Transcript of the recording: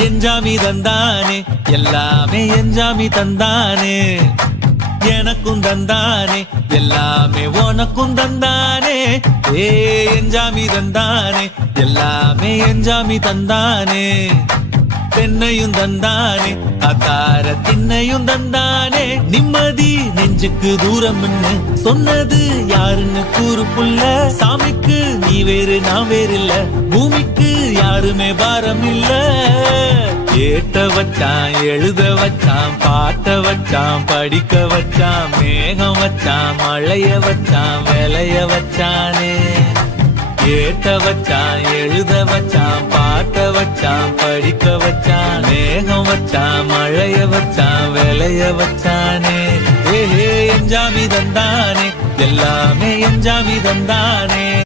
எஞ்சாமி தந்தானே எல்லாமே எஞ்சாமி தந்தானே எனக்கும் தந்தானே எல்லாமே உனக்கும் தந்தானே ஏ எஞ்சாமி தந்தானே எல்லாமே எஞ்சாமி தந்தானே தென்னையும் தந்தானே அத்தார திண்ணையும் தந்தானே நிம்மதி நெஞ்சுக்கு தூரம் சொன்னது யாருன்னு கூறு புள்ள சாமிக்கு நீ வேறு நான் வேறு இல்ல பூமிக்கு யாருமே பாரம் இல்ல ஏட்ட வச்சான் எழுத வச்சான் பாட்ட வச்சான் படிக்க வச்சான் மேகம் வச்சான் மழைய வச்சான் விளைய வச்சானே ஏட்ட வச்சான் எழுத வச்சான் பாட்ட வச்சான் படிக்க வச்சான் மேகம் வச்சான் மழைய வச்சான் விளைய வச்சானே ஏ எஞ்சாமி தந்தானே எல்லாமே எஞ்சாமி தந்தானே